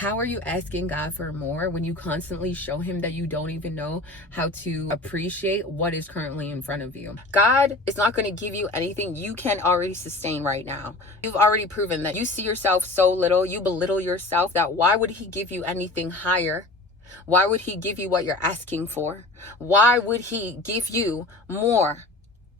How are you asking God for more when you constantly show him that you don't even know how to appreciate what is currently in front of you? God is not going to give you anything you can already sustain right now. You've already proven that you see yourself so little, you belittle yourself, that why would he give you anything higher? Why would he give you what you're asking for? Why would he give you more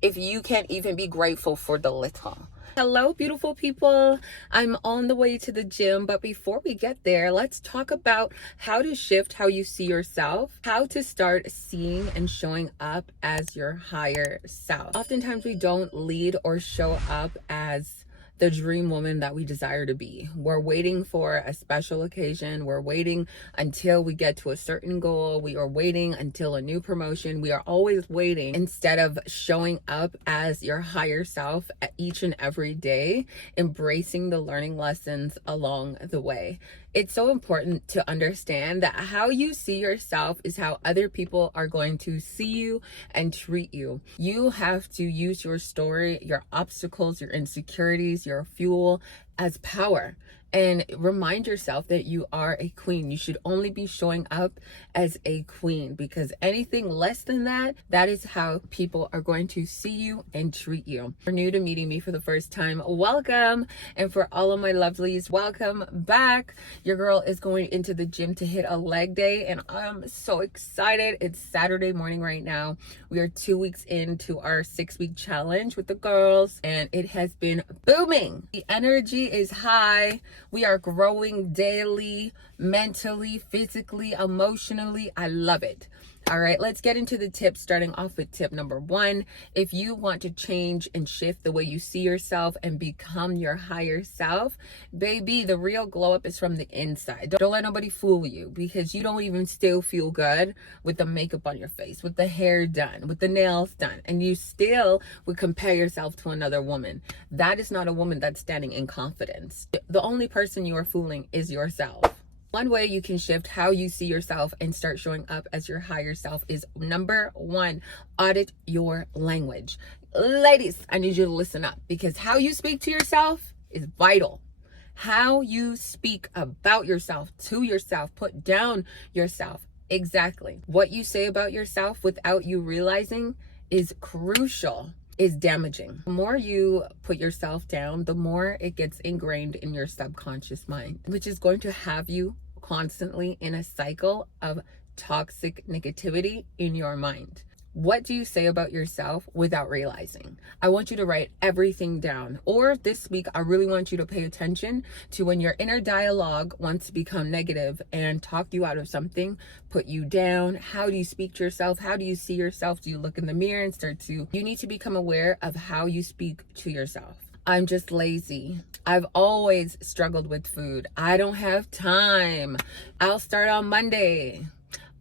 if you can't even be grateful for the little? Hello, beautiful people. I'm on the way to the gym, but before we get there, let's talk about how to shift how you see yourself, how to start seeing and showing up as your higher self. Oftentimes we don't lead or show up as the dream woman that we desire to be. We're waiting for a special occasion. We're waiting until we get to a certain goal. We are waiting until a new promotion. We are always waiting instead of showing up as your higher self each and every day, embracing the learning lessons along the way. It's so important to understand that how you see yourself is how other people are going to see you and treat you. You have to use your story, your obstacles, your insecurities, your fuel as power. And remind yourself that you are a queen. You should only be showing up as a queen, because anything less than that, that is how people are going to see you and treat you. If you're new to meeting me for the first time, welcome. And for all of my lovelies, welcome back. Your girl is going into the gym to hit a leg day, and I'm so excited. It's Saturday morning right now. We are 2 weeks into our 6-week challenge with the girls, and it has been booming. The energy is high. We are growing daily, mentally, physically, emotionally. I love it. All right, let's get into the tips, starting off with tip number 1. If you want to change and shift the way you see yourself and become your higher self, baby, the real glow up is from the inside. Don't let nobody fool you, because you don't even still feel good with the makeup on your face, with the hair done, with the nails done, and you still would compare yourself to another woman. That is not a woman that's standing in confidence. The only person you are fooling is yourself. One way you can shift how you see yourself and start showing up as your higher self is, number 1, audit your language. Ladies, I need you to listen up, because how you speak to yourself is vital. How you speak about yourself, to yourself, put down yourself. Exactly. What you say about yourself without you realizing is crucial, is damaging. The more you put yourself down, the more it gets ingrained in your subconscious mind, which is going to have you constantly in a cycle of toxic negativity in your mind. What do you say about yourself without realizing? I want you to write everything down. Or this week, I really want you to pay attention to when your inner dialogue wants to become negative and talk you out of something, put you down. How do you speak to yourself? How do you see yourself? Do you look in the mirror and you need to become aware of how you speak to yourself. I'm just lazy. I've always struggled with food. I don't have time. I'll start on Monday.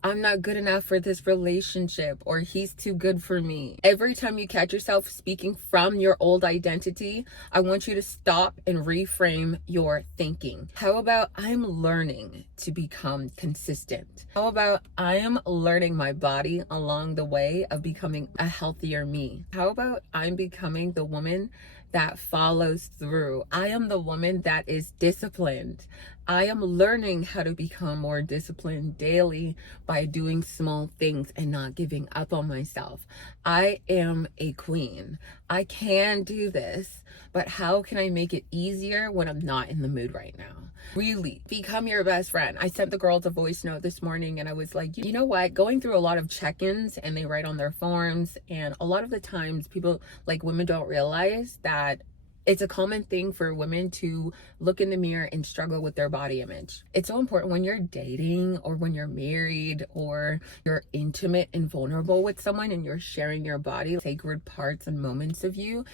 I'm not good enough for this relationship, or he's too good for me. Every time you catch yourself speaking from your old identity, I want you to stop and reframe your thinking. How about I'm learning to become consistent? How about I am learning my body along the way of becoming a healthier me? How about I'm becoming the woman that follows through? I am the woman that is disciplined. I am learning how to become more disciplined daily by doing small things and not giving up on myself. I am a queen. I can do this, but how can I make it easier when I'm not in the mood right now? Really, become your best friend. I sent the girls a voice note this morning, and I was like, you know what? Going through a lot of check-ins, and they write on their forms, and a lot of the times people, like women, don't realize that it's a common thing for women to look in the mirror and struggle with their body image. It's so important when you're dating, or when you're married, or you're intimate and vulnerable with someone and you're sharing your body, sacred parts and moments of you,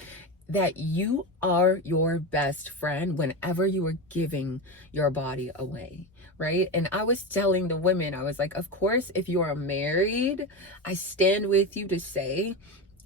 that you are your best friend whenever you are giving your body away, right? And I was telling the women, I was like, of course, if you are married, I stand with you to say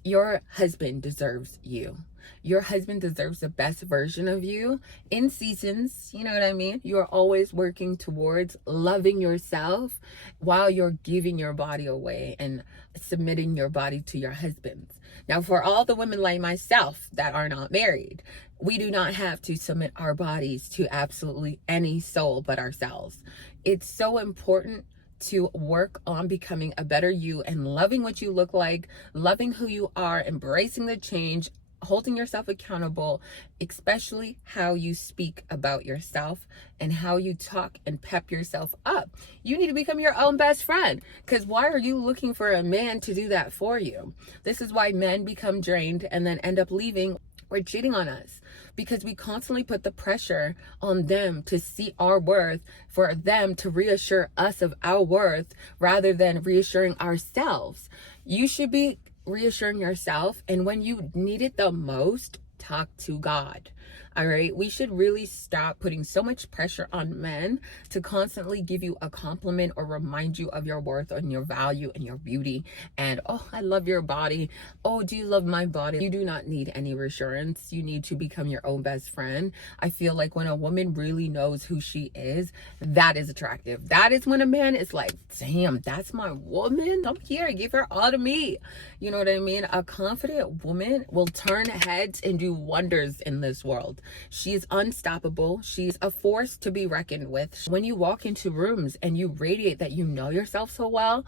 your husband deserves you. Your husband deserves the best version of you in seasons. You know what I mean? You're always working towards loving yourself while you're giving your body away and submitting your body to your husband's. Now, for all the women like myself that are not married, we do not have to submit our bodies to absolutely any soul but ourselves. It's so important to work on becoming a better you and loving what you look like, loving who you are, embracing the change, holding yourself accountable, especially how you speak about yourself and how you talk and pep yourself up. You need to become your own best friend, because why are you looking for a man to do that for you? This is why men become drained and then end up leaving or cheating on us, because we constantly put the pressure on them to see our worth, for them to reassure us of our worth rather than reassuring ourselves. You should be reassuring yourself, and when you need it the most, talk to God. All right, we should really stop putting so much pressure on men to constantly give you a compliment or remind you of your worth and your value and your beauty. And, oh, I love your body. Oh, do you love my body? You do not need any reassurance. You need to become your own best friend. I feel like when a woman really knows who she is, that is attractive. That is when a man is like, damn, that's my woman. Come here, give her all to me. You know what I mean? A confident woman will turn heads and do wonders in this world. She is unstoppable. She's a force to be reckoned with. When you walk into rooms and you radiate that you know yourself so well,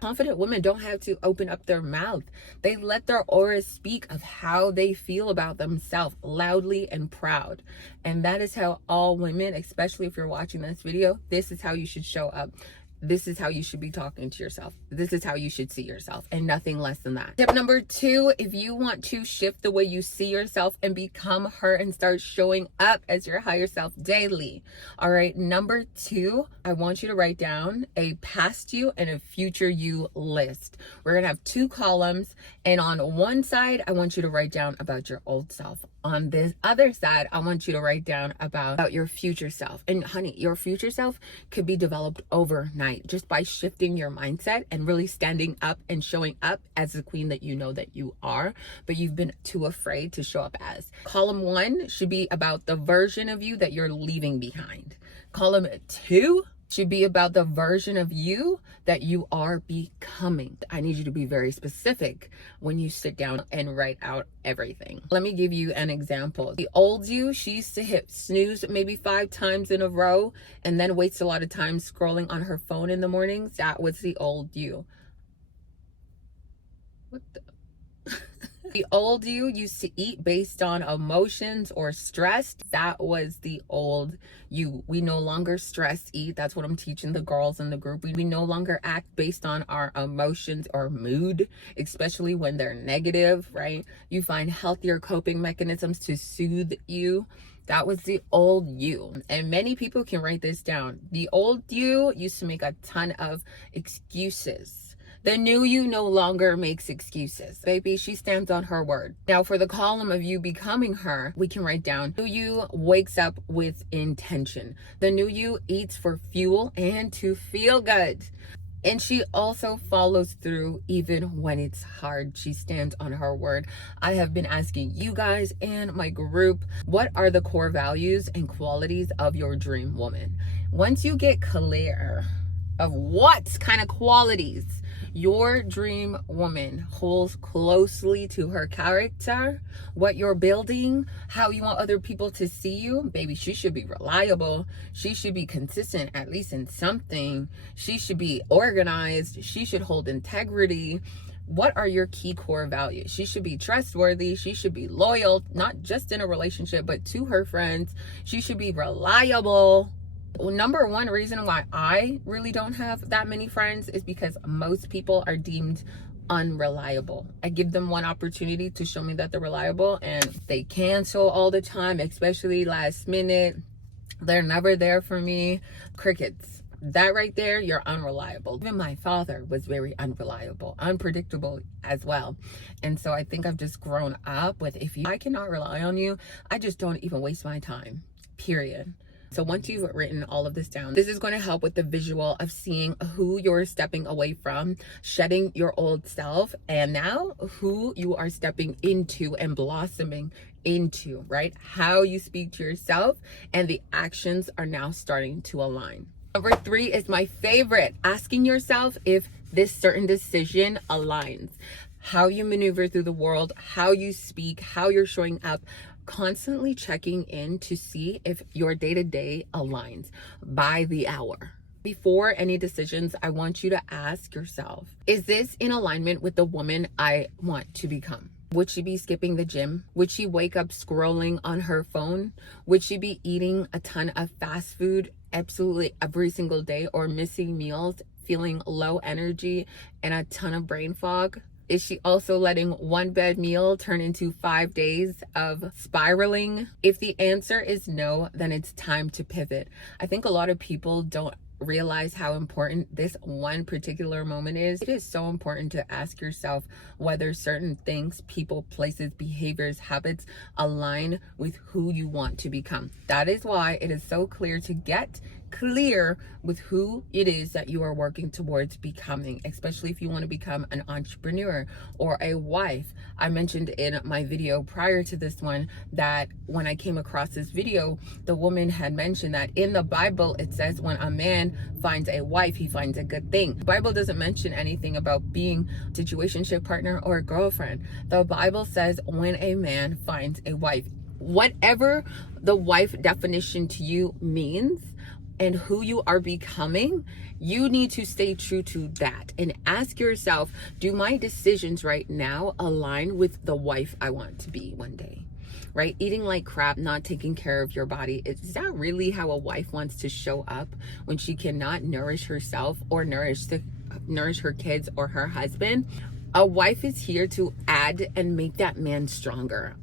confident women don't have to open up their mouth. They let their auras speak of how they feel about themselves loudly and proud. And that is how all women, especially if you're watching this video, this is how you should show up. This is how you should be talking to yourself. This is how you should see yourself, and nothing less than that. Tip number 2, if you want to shift the way you see yourself and become her and start showing up as your higher self daily. All right, number 2, I want you to write down a past you and a future you list. We're gonna have 2 columns, and on one side, I want you to write down about your old self. On this other side, I want you to write down about your future self. And honey, your future self could be developed overnight just by shifting your mindset and really standing up and showing up as the queen that you know that you are, but you've been too afraid to show up as. Column 1 should be about the version of you that you're leaving behind. Column 2 should be about the version of you that you are becoming. I need you to be very specific when you sit down and write out everything. Let me give you an example. The old you, she used to hit snooze maybe 5 times in a row and then wastes a lot of time scrolling on her phone in the mornings. That was the old you. What the? The old you used to eat based on emotions or stress. That was the old you. We no longer stress eat. That's what I'm teaching the girls in the group. We no longer act based on our emotions or mood, especially when they're negative, right? You find healthier coping mechanisms to soothe you. That was the old you. And many people can write this down. The old you used to make a ton of excuses. The new you no longer makes excuses. Baby, she stands on her word. Now, for the column of you becoming her, we can write down, new you wakes up with intention. The new you eats for fuel and to feel good. And she also follows through even when it's hard. She stands on her word. I have been asking you guys and my group, what are the core values and qualities of your dream woman? Once you get clear of what kind of qualities your dream woman holds closely to her character, what you're building, how you want other people to see you, baby, she should be reliable. She should be consistent, at least in something. She should be organized. She should hold integrity. What are your key core values? She should be trustworthy. She should be loyal, not just in a relationship, but to her friends. She should be reliable. Number 1 reason why I really don't have that many friends is because most people are deemed unreliable. I give them one opportunity to show me that they're reliable and they cancel all the time, especially last minute. They're never there for me. Crickets. That right there, you're unreliable. Even my father was very unreliable, unpredictable as well. And so I think I've just grown up with, I cannot rely on you, I just don't even waste my time, period. So once you've written all of this down, this is going to help with the visual of seeing who you're stepping away from, shedding your old self, and now who you are stepping into and blossoming into, right? How you speak to yourself and the actions are now starting to align. Number 3 is my favorite, asking yourself if this certain decision aligns. how you maneuver through the world, how you speak, how you're showing up, constantly checking in to see if your day-to-day aligns by the hour. Before any decisions, I want you to ask yourself, is this in alignment with the woman I want to become? Would she be skipping the gym? Would she wake up scrolling on her phone? Would she be eating a ton of fast food absolutely every single day, or missing meals, feeling low energy and a ton of brain fog? Is she also letting one bad meal turn into 5 days of spiraling? If the answer is no, then it's time to pivot. I think a lot of people don't realize how important this one particular moment is. It is so important to ask yourself whether certain things, people, places, behaviors, habits align with who you want to become. That is why it is so clear to get clear with who it is that you are working towards becoming, especially if you want to become an entrepreneur or a wife. I mentioned in my video prior to this one that when I came across this video, the woman had mentioned that in the Bible it says when a man finds a wife, he finds a good thing. The Bible doesn't mention anything about being a situationship partner or a girlfriend. The Bible says when a man finds a wife, whatever the wife definition to you means and who you are becoming, you need to stay true to that and ask yourself, do my decisions right now align with the wife I want to be one day? Right? Eating like crap, not taking care of your body. Is that really how a wife wants to show up when she cannot nourish herself or nourish her kids or her husband? A wife is here to add and make that man stronger.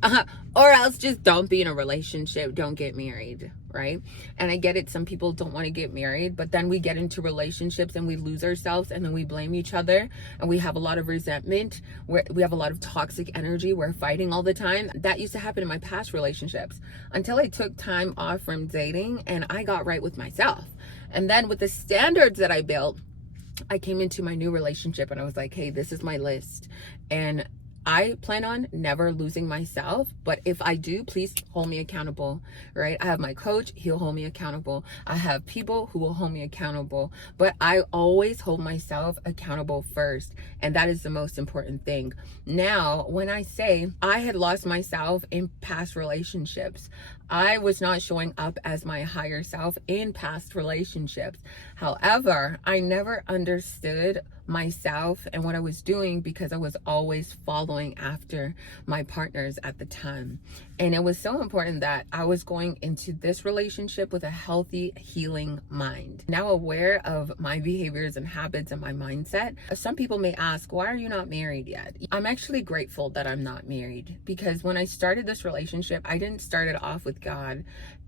Or else just don't be in a relationship. Don't get married, right? And I get it. Some people don't want to get married, but then we get into relationships and we lose ourselves and then we blame each other and we have a lot of resentment. We have a lot of toxic energy. We're fighting all the time. That used to happen in my past relationships until I took time off from dating and I got right with myself. And then with the standards that I built, I came into my new relationship and I was like, hey, this is my list. And I plan on never losing myself, but if I do, please hold me accountable, right? I have my coach, he'll hold me accountable. I have people who will hold me accountable, but I always hold myself accountable first. And that is the most important thing. Now, when I say I had lost myself in past relationships, I was not showing up as my higher self in past relationships. However, I never understood myself and what I was doing because I was always following after my partners at the time. And it was so important that I was going into this relationship with a healthy, healing mind. Now aware of my behaviors and habits and my mindset, some people may ask, why are you not married yet? I'm actually grateful that I'm not married because when I started this relationship, I didn't start it off with God.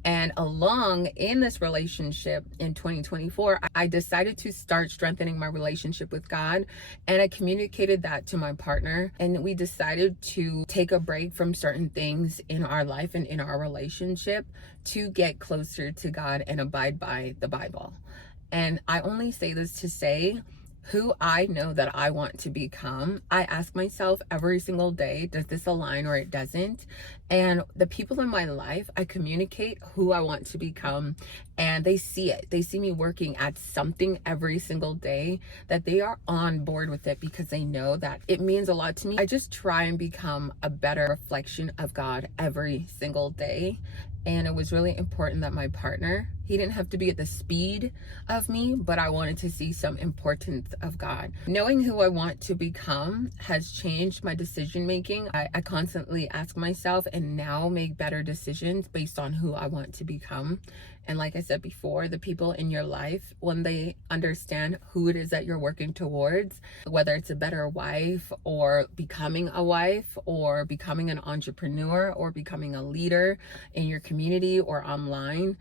And along in this relationship in 2024, I decided to start strengthening my relationship with God. And I communicated that to my partner. And we decided to take a break from certain things in our life and in our relationship to get closer to God and abide by the Bible. And I only say this to say, who I know that I want to become, I ask myself every single day, does this align or it doesn't? And the people in my life, I communicate who I want to become and they see it. They see me working at something every single day, that they are on board with it because they know that it means a lot to me. I just try and become a better reflection of God every single day. And it was really important that my partner, he didn't have to be at the speed of me, but I wanted to see some importance of God. Knowing who I want to become has changed my decision making. I constantly ask myself and now make better decisions based on who I want to become. And like I said before, the people in your life, when they understand who it is that you're working towards, whether it's a better wife or becoming a wife or becoming an entrepreneur or becoming a leader in your community or online,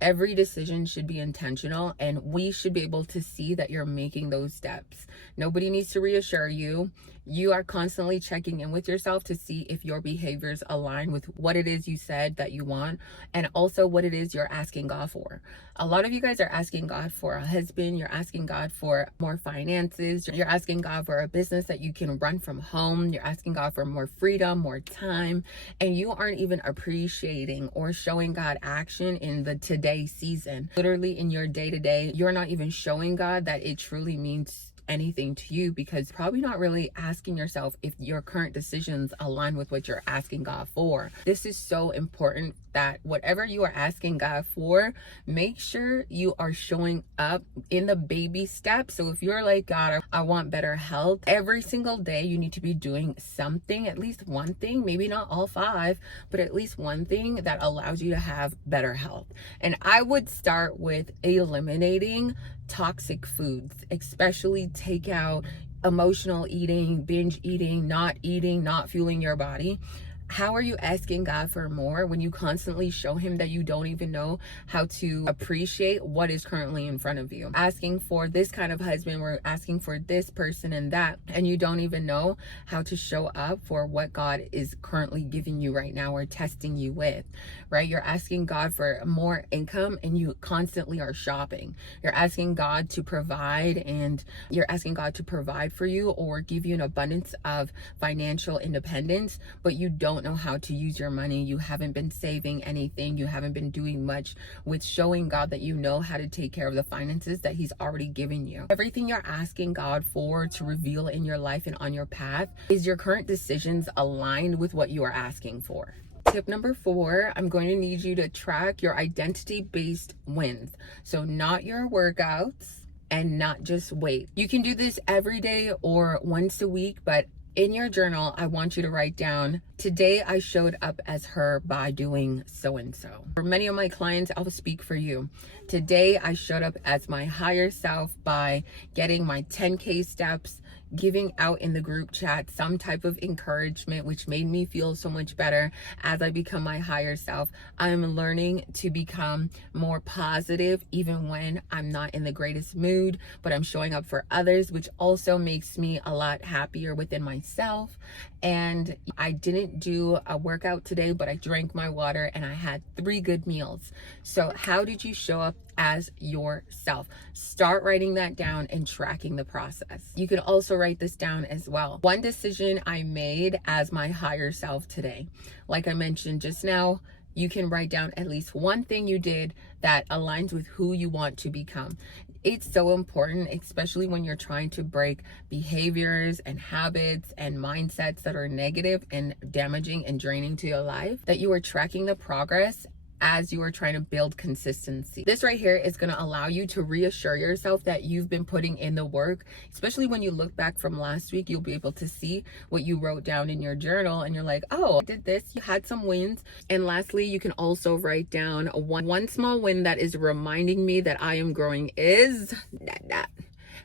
every decision should be intentional and we should be able to see that you're making those steps. Nobody needs to reassure you. You are constantly checking in with yourself to see if your behaviors align with what it is you said that you want and also what it is you're asking God for. A lot of you guys are asking God for a husband. You're asking God for more finances. You're asking God for a business that you can run from home. You're asking God for more freedom, more time, and you aren't even appreciating or showing God action in the today season. Literally in your day-to-day, you're not even showing God that it truly means anything to you, because probably not really asking yourself if your current decisions align with what you're asking God for. This is so important that whatever you are asking God for, make sure you are showing up in the baby steps. So if you're like, God, I want better health, every single day you need to be doing something, at least one thing, maybe not all 5, but at least one thing that allows you to have better health. And I would start with eliminating toxic foods, especially takeout, emotional eating, binge eating, not fueling your body. How are you asking God for more when you constantly show him that you don't even know how to appreciate what is currently in front of you? Asking for this kind of husband, we're asking for this person and that, and you don't even know how to show up for what God is currently giving you right now or testing you with, right? You're asking God for more income and you constantly are shopping. You're asking God to provide, and you're asking God to provide for you or give you an abundance of financial independence, but you don't know how to use your money. You haven't been saving anything. You haven't been doing much with showing God that you know how to take care of the finances that he's already given you. Everything you're asking God for to reveal in your life and on your path, is your current decisions aligned with what you are asking for? Tip number 4, I'm going to need you to track your identity-based wins. So not your workouts and not just weight. You can do this every day or once a week, but in your journal, I want you to write down, today I showed up as her by doing so-and-so. For many of my clients, I'll speak for you. Today I showed up as my higher self by getting my 10K steps, giving out in the group chat some type of encouragement, which made me feel so much better. As I become my higher self, I'm learning to become more positive even when I'm not in the greatest mood, but I'm showing up for others, which also makes me a lot happier within myself. And I didn't do a workout today, but I drank my water and I had 3 good meals. So how did you show up as yourself? Start writing that down and tracking the process. You can also write this down as well. One decision I made as my higher self today. Like I mentioned just now, you can write down at least one thing you did that aligns with who you want to become. It's so important, especially when you're trying to break behaviors and habits and mindsets that are negative and damaging and draining to your life, that you are tracking the progress as you are trying to build consistency. This right here is going to allow you to reassure yourself that you've been putting in the work. Especially when you look back from last week, you'll be able to see what you wrote down in your journal and you're like, oh, I did this. You had some wins. And lastly, you can also write down one small win that is reminding me that I am growing is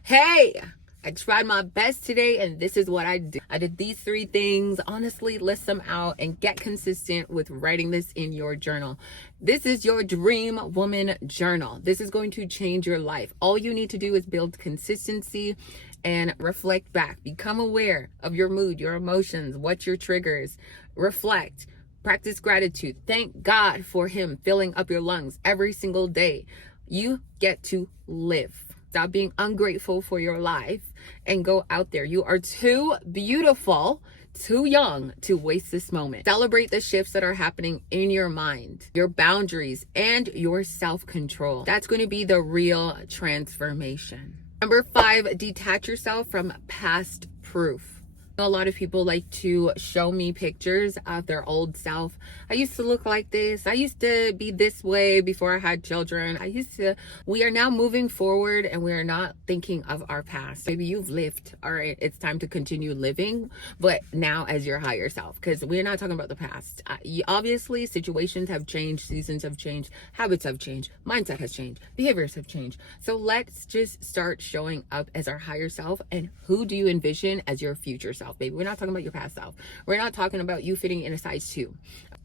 hey, I tried my best today and this is what I did. I did these 3 things. Honestly, list them out and get consistent with writing this in your journal. This is your dream woman journal. This is going to change your life. All you need to do is build consistency and reflect back. Become aware of your mood, your emotions, what your triggers. Reflect. Practice gratitude. Thank God for him filling up your lungs every single day. You get to live. Stop being ungrateful for your life and go out there. You are too beautiful, too young to waste this moment. Celebrate the shifts that are happening in your mind, your boundaries, and your self-control. That's going to be the real transformation. Number 5, detach yourself from past proof. A lot of people like to show me pictures of their old self. I used to look like this. I used to be this way before I had children. We are now moving forward and we are not thinking of our past. Maybe you've lived. All right, it's time to continue living, but now as your higher self, because we're not talking about the past. Obviously, situations have changed, seasons have changed, habits have changed, mindset has changed, behaviors have changed. So let's just start showing up as our higher self. And who do you envision as your future self? Baby, we're not talking about your past self. We're not talking about you fitting in a size 2.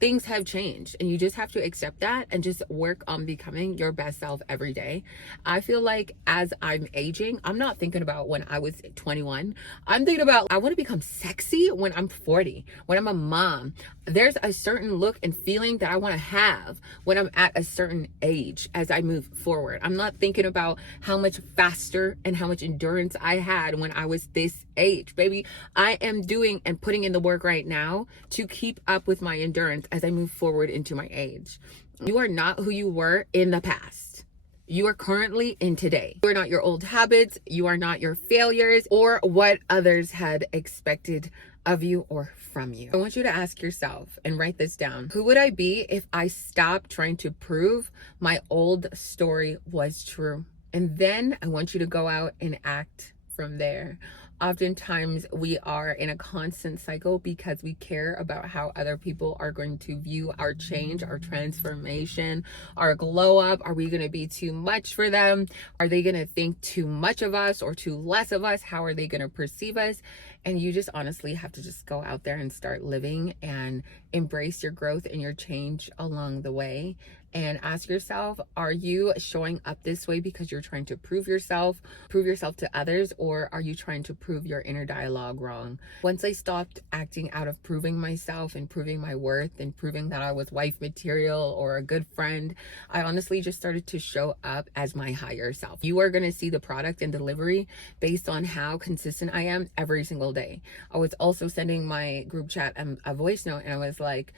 Things have changed and you just have to accept that and just work on becoming your best self every day. I feel like as I'm aging, I'm not thinking about when I was 21. I'm thinking about I want to become sexy when I'm 40, when I'm a mom. There's a certain look and feeling that I want to have when I'm at a certain age as I move forward. I'm not thinking about how much faster and how much endurance I had when I was this age. Baby, I am doing and putting in the work right now to keep up with my endurance as I move forward into my age. You are not who you were in the past. You are currently in today. You are not your old habits. You are not your failures or what others had expected of you or from you. I want you to ask yourself and write this down. Who would I be if I stopped trying to prove my old story was true? And then I want you to go out and act from there. Oftentimes we are in a constant cycle because we care about how other people are going to view our change, our transformation, our glow up. Are we going to be too much for them? Are they going to think too much of us or too less of us? How are they going to perceive us? And you just honestly have to just go out there and start living and embrace your growth and your change along the way. And ask yourself, are you showing up this way because you're trying to prove yourself to others, or are you trying to prove your inner dialogue wrong? Once I stopped acting out of proving myself and proving my worth and proving that I was wife material or a good friend, I honestly just started to show up as my higher self. You are going to see the product and delivery based on how consistent I am every single day. I was also sending my group chat a voice note, and I was like,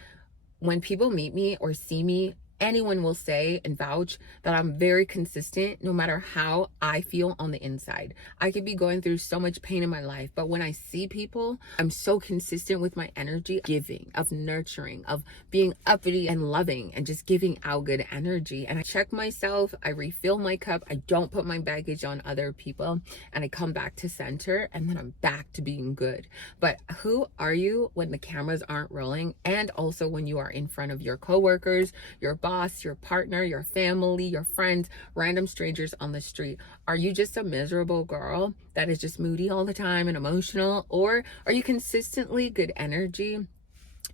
when people meet me or see me, anyone will say and vouch that I'm very consistent no matter how I feel on the inside. I could be going through so much pain in my life, but when I see people, I'm so consistent with my energy, giving, of nurturing, of being uppity and loving and just giving out good energy. And I check myself, I refill my cup, I don't put my baggage on other people, and I come back to center, and then I'm back to being good. But who are you when the cameras aren't rolling? And also when you are in front of your coworkers, your boss, your partner, your family, your friends, random strangers on the street? Are you just a miserable girl that is just moody all the time and emotional? Or are you consistently good energy,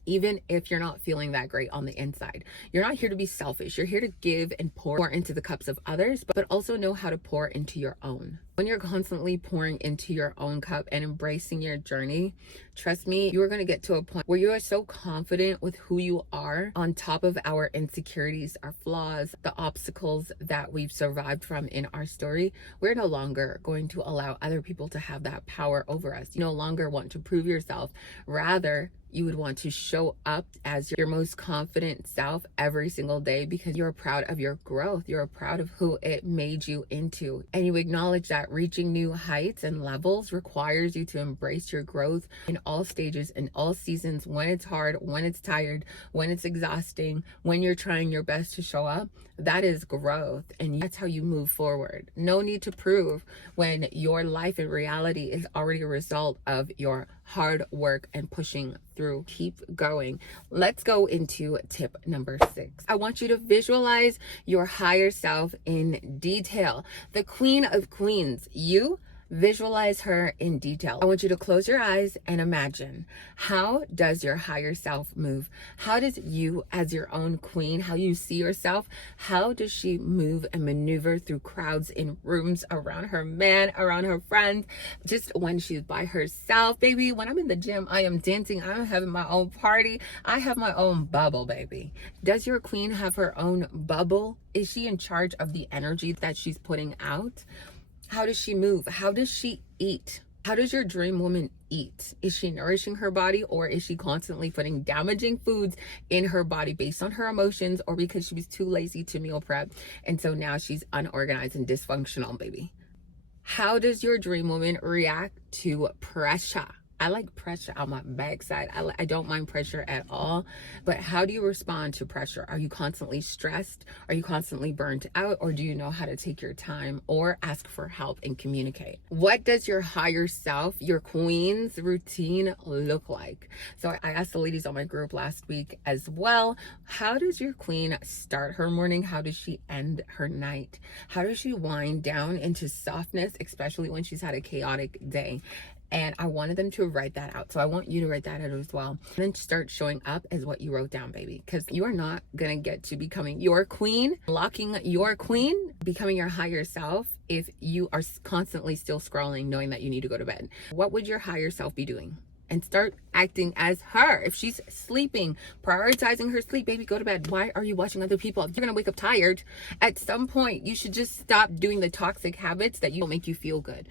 even if you're not feeling that great on the inside? You're not here to be selfish. You're here to give and pour into the cups of others, but also know how to pour into your own. When you're constantly pouring into your own cup and embracing your journey, trust me, you are going to get to a point where you are so confident with who you are, on top of our insecurities, our flaws, the obstacles that we've survived from in our story. We're no longer going to allow other people to have that power over us. You no longer want to prove yourself. Rather, you would want to show up as your most confident self every single day because you're proud of your growth. You're proud of who it made you into. And you acknowledge that reaching new heights and levels requires you to embrace your growth in all stages, in all seasons, when it's hard, when it's tired, when it's exhausting, when you're trying your best to show up. That is growth, and that's how you move forward. No need to prove when your life in reality is already a result of your hard work and pushing through. Keep going. Let's go into tip number 6. I want you to visualize your higher self in detail. The Queen of Queens, you. Visualize her in detail. I want you to close your eyes and imagine, how does your higher self move? How does you, as your own queen, how you see yourself, how does she move and maneuver through crowds, in rooms, around her man, around her friends, just when she's by herself? Baby, when I'm in the gym, I am dancing, I'm having my own party, I have my own bubble, baby. Does your queen have her own bubble? Is she in charge of the energy that she's putting out? How does she move? How does she eat? How does your dream woman eat? Is she nourishing her body, or is she constantly putting damaging foods in her body based on her emotions, or because she was too lazy to meal prep and so now she's unorganized and dysfunctional, baby? How does your dream woman react to pressure? I like pressure on my backside. I don't mind pressure at all. But how do you respond to pressure? Are you constantly stressed? Are you constantly burnt out? Or do you know how to take your time or ask for help and communicate? What does your higher self, your queen's routine look like? So I asked the ladies on my group last week as well, how does your queen start her morning? How does she end her night? How does she wind down into softness, especially when she's had a chaotic day? And I wanted them to write that out. So I want you to write that out as well. And then start showing up as what you wrote down, baby. Because you are not going to get to becoming your queen, locking your queen, becoming your higher self if you are constantly still scrolling, knowing that you need to go to bed. What would your higher self be doing? And start acting as her. If she's sleeping, prioritizing her sleep, baby, go to bed. Why are you watching other people? If you're going to wake up tired, at some point, you should just stop doing the toxic habits that don't make you feel good.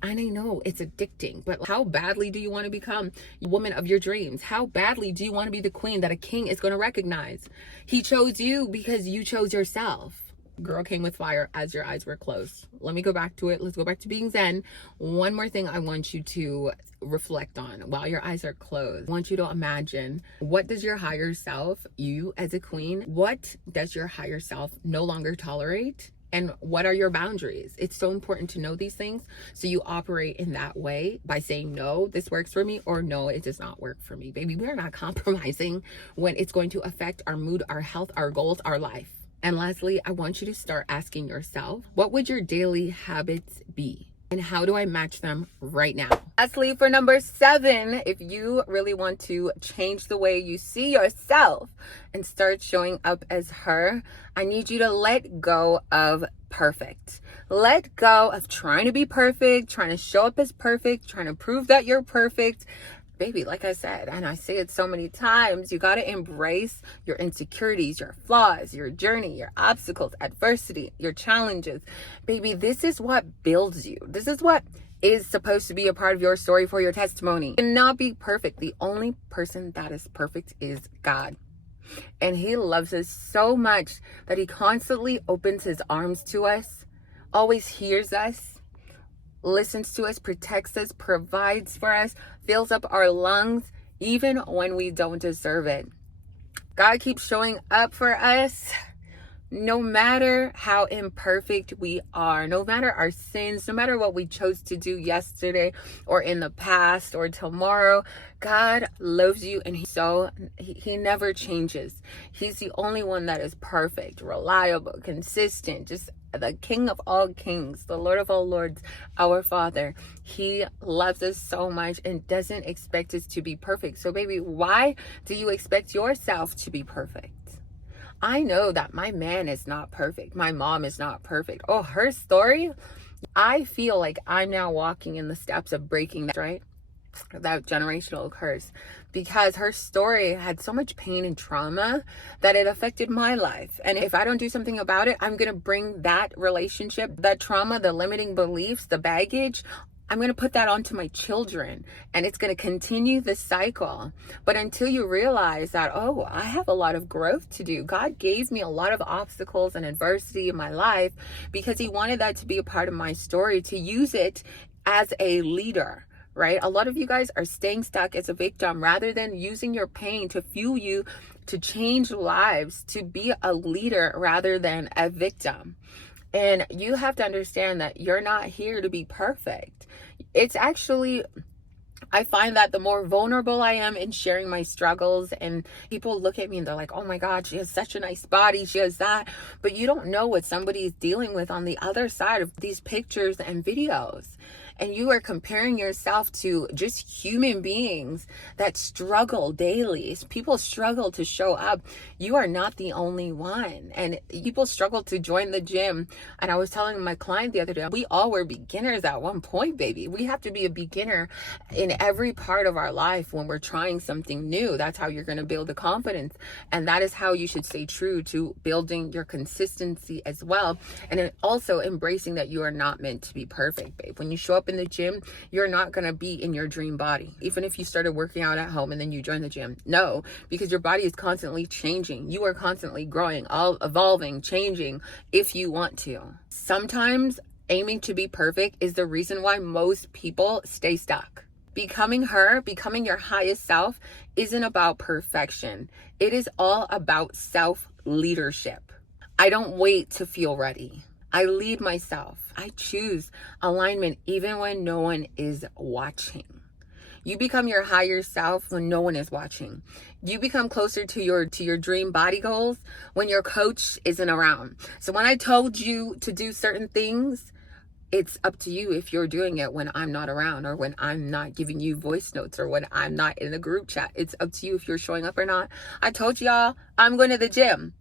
And I know it's addicting, but how badly do you want to become the woman of your dreams? How badly do you want to be the queen that a king is going to recognize? He chose you because you chose yourself. Girl came with fire as your eyes were closed. Let me go back to it. Let's go back to being zen. One more thing I want you to reflect on while your eyes are closed. I want you to imagine, what does your higher self, you as a queen, what does your higher self no longer tolerate? And what are your boundaries? It's so important to know these things so you operate in that way by saying, no, this works for me, or no, it does not work for me. Baby, we are not compromising when it's going to affect our mood, our health, our goals, our life. And lastly, I want you to start asking yourself, what would your daily habits be? And how do I match them right now? Lastly, for number 7, if you really want to change the way you see yourself and start showing up as her, I need you to let go of perfect. Let go of trying to be perfect, trying to show up as perfect, trying to prove that you're perfect. Baby, like I said, and I say it so many times, you got to embrace your insecurities, your flaws, your journey, your obstacles, adversity, your challenges. Baby, this is what builds you. This is what is supposed to be a part of your story for your testimony. You cannot be perfect. The only person that is perfect is God. And he loves us so much that he constantly opens his arms to us, always hears us, listens to us, protects us, provides for us, fills up our lungs, even when we don't deserve it. God keeps showing up for us no matter how imperfect we are, no matter our sins, no matter what we chose to do yesterday or in the past or tomorrow. God loves you, and he never changes. He's the only one that is perfect, reliable, consistent, just the King of all kings, the Lord of all lords, our Father. He loves us so much and doesn't expect us to be perfect. So baby, why do you expect yourself to be perfect? I know that my man is not perfect. My mom is not perfect. Oh, her story, I feel like I'm now walking in the steps of breaking that, right? That generational curse, because her story had so much pain and trauma that it affected my life. And if I don't do something about it, I'm going to bring that relationship, that trauma, the limiting beliefs, the baggage, I'm going to put that onto my children, and it's going to continue the cycle. But until you realize that, oh, I have a lot of growth to do. God gave me a lot of obstacles and adversity in my life because he wanted that to be a part of my story, to use it as a leader. Right? A lot of you guys are staying stuck as a victim rather than using your pain to fuel you to change lives, to be a leader rather than a victim. And you have to understand that you're not here to be perfect. It's actually, I find that the more vulnerable I am in sharing my struggles, and people look at me and they're like, oh my God, she has such a nice body, she has that. But you don't know what somebody is dealing with on the other side of these pictures and videos. And you are comparing yourself to just human beings that struggle daily. People struggle to show up. You are not the only one. And people struggle to join the gym. And I was telling my client the other day, we all were beginners at one point, baby. We have to be a beginner in every part of our life when we're trying something new. That's how you're going to build the confidence. And that is how you should stay true to building your consistency as well. And then also embracing that you are not meant to be perfect, babe. When you show up in the gym, you're not going to be in your dream body. Even if you started working out at home and then you join the gym. No, because your body is constantly changing. You are constantly growing, all evolving, changing if you want to. Sometimes aiming to be perfect is the reason why most people stay stuck. Becoming her, becoming your highest self isn't about perfection. It is all about self-leadership. I don't wait to feel ready. I lead myself. I choose alignment even when no one is watching. You become your higher self when no one is watching. You become closer to your dream body goals when your coach isn't around. So when I told you to do certain things, it's up to you if you're doing it when I'm not around, or when I'm not giving you voice notes, or when I'm not in the group chat. It's up to you if you're showing up or not. I told y'all I'm going to the gym.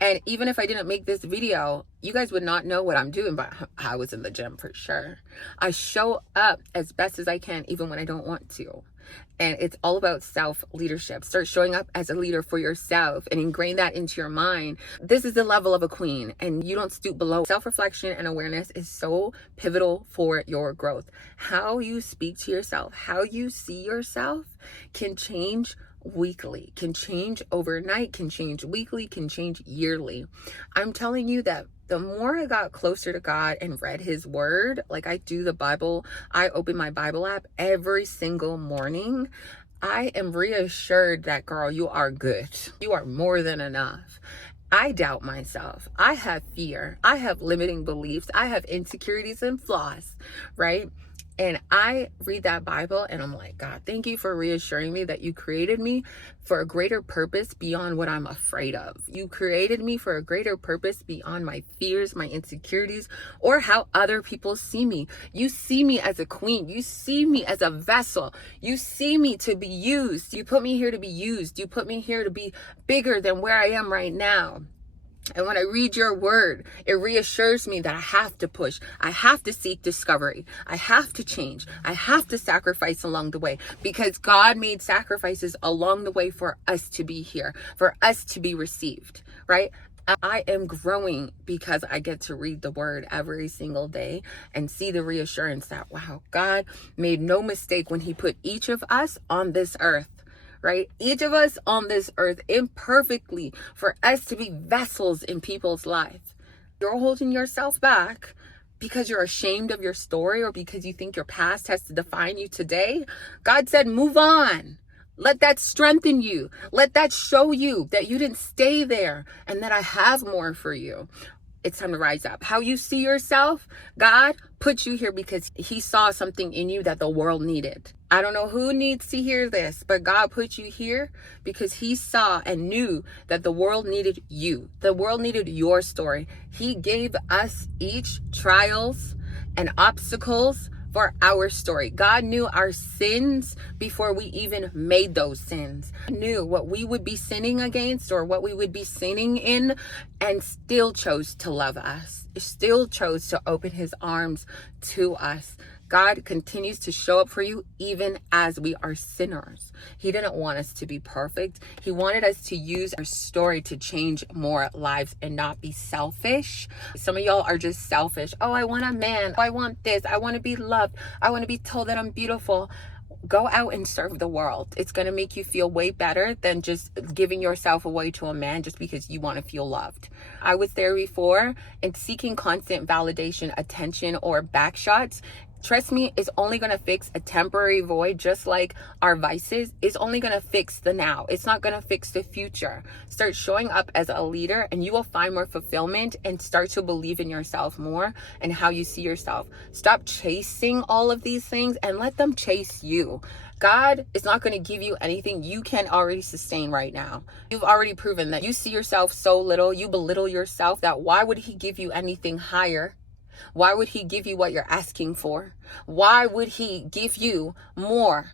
And even if I didn't make this video, you guys would not know what I'm doing, but I was in the gym for sure. I show up as best as I can, even when I don't want to. And it's all about self-leadership. Start showing up as a leader for yourself and ingrain that into your mind. This is the level of a queen, and you don't stoop below. Self-reflection and awareness is so pivotal for your growth. How you speak to yourself, how you see yourself can change weekly, can change overnight, can change weekly, can change yearly. I'm telling you that the more I got closer to God and read his word, like I do the Bible, I open my Bible app every single morning. I am reassured that, girl, you are good. You are more than enough. I doubt myself. I have fear. I have limiting beliefs. I have insecurities and flaws, right? And I read that Bible and I'm like, God, thank you for reassuring me that you created me for a greater purpose beyond what I'm afraid of. You created me for a greater purpose beyond my fears, my insecurities, or how other people see me. You see me as a queen. You see me as a vessel. You see me to be used. You put me here to be used. You put me here to be bigger than where I am right now. And when I read your word, it reassures me that I have to push. I have to seek discovery. I have to change. I have to sacrifice along the way, because God made sacrifices along the way for us to be here, for us to be received, right? I am growing because I get to read the word every single day and see the reassurance that, wow, God made no mistake when he put each of us on this earth. Right? Each of us on this earth imperfectly for us to be vessels in people's lives. You're holding yourself back because you're ashamed of your story or because you think your past has to define you today. God said, move on. Let that strengthen you. Let that show you that you didn't stay there and that I have more for you. It's time to rise up. How you see yourself, God put you here because he saw something in you that the world needed. I don't know who needs to hear this, but God put you here because he saw and knew that the world needed you. The world needed your story. He gave us each trials and obstacles for our story. God knew our sins before we even made those sins. He knew what we would be sinning against or what we would be sinning in, and still chose to love us. Still chose to open his arms to us. God continues to show up for you even as we are sinners. He didn't want us to be perfect. He wanted us to use our story to change more lives and not be selfish. Some of y'all are just selfish. Oh, I want a man. I want this. I want to be loved. I want to be told that I'm beautiful. Go out and serve the world. It's going to make you feel way better than just giving yourself away to a man just because you want to feel loved. I was there before, and seeking constant validation, attention, or backshots, trust me, is only going to fix a temporary void, just like our vices. It's only going to fix the now. It's not going to fix the future. Start showing up as a leader and you will find more fulfillment and start to believe in yourself more and how you see yourself. Stop chasing all of these things and let them chase you. God is not going to give you anything you can already sustain right now. You've already proven that you see yourself so little, you belittle yourself, that why would he give you anything higher? Why would he give you what you're asking for? Why would he give you more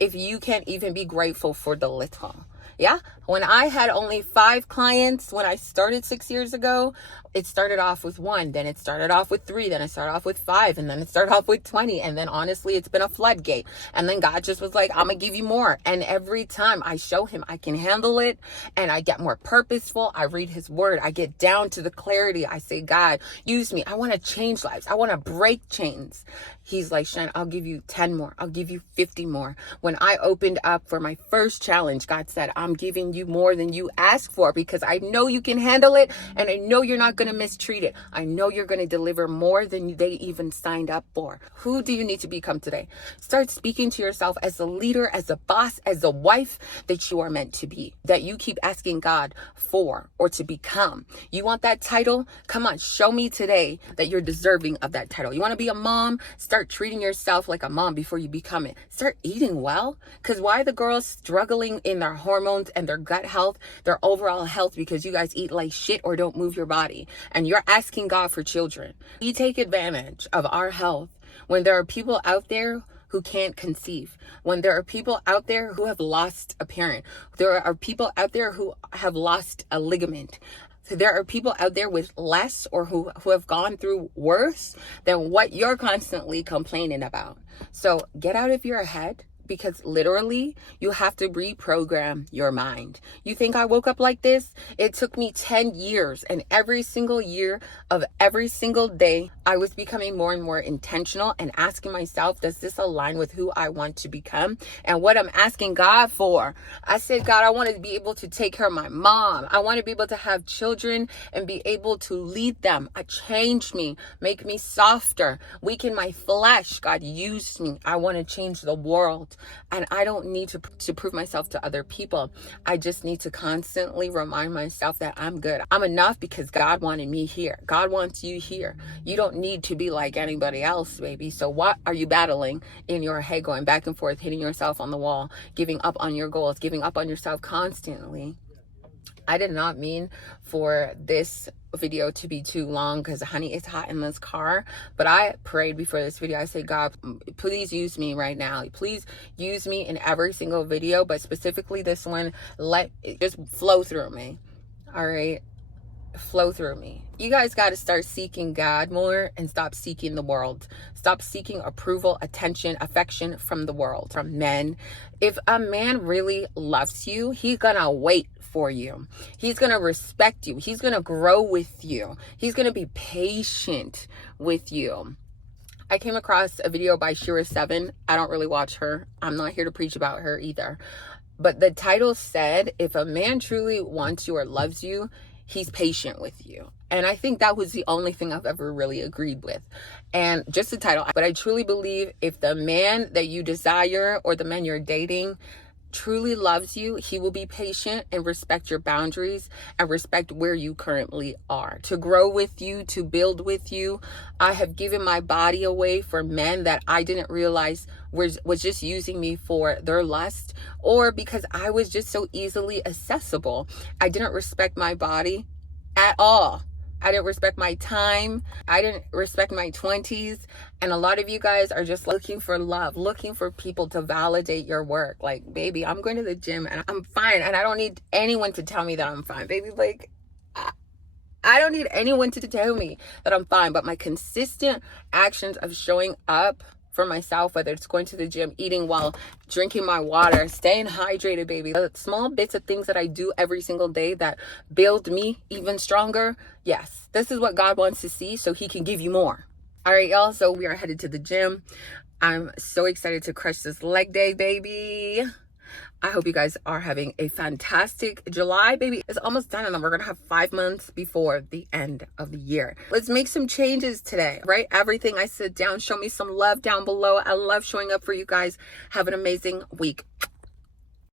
if you can't even be grateful for the little? Yeah. When I had only 5 clients, when I started 6 years ago, it started off with 1, then it started off with 3, then it started off with 5, and then it started off with 20. And then honestly, it's been a floodgate. And then God just was like, I'm going to give you more. And every time I show him I can handle it and I get more purposeful, I read his word, I get down to the clarity. I say, God, use me. I want to change lives. I want to break chains. He's like, Shan, I'll give you 10 more. I'll give you 50 more. When I opened up for my first challenge, God said, I'm giving you more than you asked for because I know you can handle it and I know you're not going to mistreat it. I know you're going to deliver more than they even signed up for. Who do you need to become today? Start speaking to yourself as a leader, as a boss, as a wife that you are meant to be, that you keep asking God for or to become. You want that title? Come on, show me today that you're deserving of that title. You want to be a mom? Start treating yourself like a mom before you become it. Start eating well. Because why are the girls struggling in their hormones and their gut health, their overall health? Because you guys eat like shit or don't move your body. And you're asking God for children. We take advantage of our health when there are people out there who can't conceive, when there are people out there who have lost a parent, there are people out there who have lost a ligament. So there are people out there with less or who have gone through worse than what you're constantly complaining about. So get out of your head. because literally you have to reprogram your mind. You think I woke up like this? It took me 10 years, and every single year of every single day, I was becoming more and more intentional and asking myself, does this align with who I want to become and what I'm asking God for? I said, God, I want to be able to take care of my mom. I want to be able to have children and be able to lead them. Change me, make me softer, weaken my flesh. God, use me. I want to change the world. And I don't need to prove myself to other people. I just need to constantly remind myself that I'm good. I'm enough because God wanted me here. God wants you here. You don't need to be like anybody else, baby. So what are you battling in your head, going back and forth, hitting yourself on the wall, giving up on your goals, giving up on yourself constantly? I did not mean for this video to be too long because, honey, it's hot in this car. But I prayed before this video. I said, God, please use me right now. Please use me in every single video, but specifically this one, let it just flow through me. All right. Flow through me. You guys got to start seeking God more and stop seeking the world. Stop seeking approval, attention, affection from the world, from men. If a man really loves you, he's gonna wait for you. He's gonna respect you. He's gonna grow with you. He's gonna be patient with you. I came across a video by Shira7. I don't really watch her. I'm not here to preach about her either. But the title said, if a man truly wants you or loves you, he's patient with you. And I think that was the only thing I've ever really agreed with. And just the title. But I truly believe if the man that you desire or the man you're dating truly loves you, he will be patient and respect your boundaries and respect where you currently are. To grow with you, to build with you. I have given my body away for men that I didn't realize was just using me for their lust, or because I was just so easily accessible. I didn't respect my body at all. I didn't respect my time. I didn't respect my 20s. And a lot of you guys are just looking for love, looking for people to validate your work. Like, baby, I'm going to the gym and I'm fine. And I don't need anyone to tell me that I'm fine. Baby, like, I don't need anyone to tell me that I'm fine. But my consistent actions of showing up for myself, whether it's going to the gym, eating well, drinking my water, staying hydrated, baby. The small bits of things that I do every single day that build me even stronger. Yes, this is what God wants to see so he can give you more. All right, y'all. So we are headed to the gym. I'm so excited to crush this leg day, baby. I hope you guys are having a fantastic July, baby. It's almost done, and then we're going to have 5 months before the end of the year. Let's make some changes today, right? Everything I sit down, show me some love down below. I love showing up for you guys. Have an amazing week.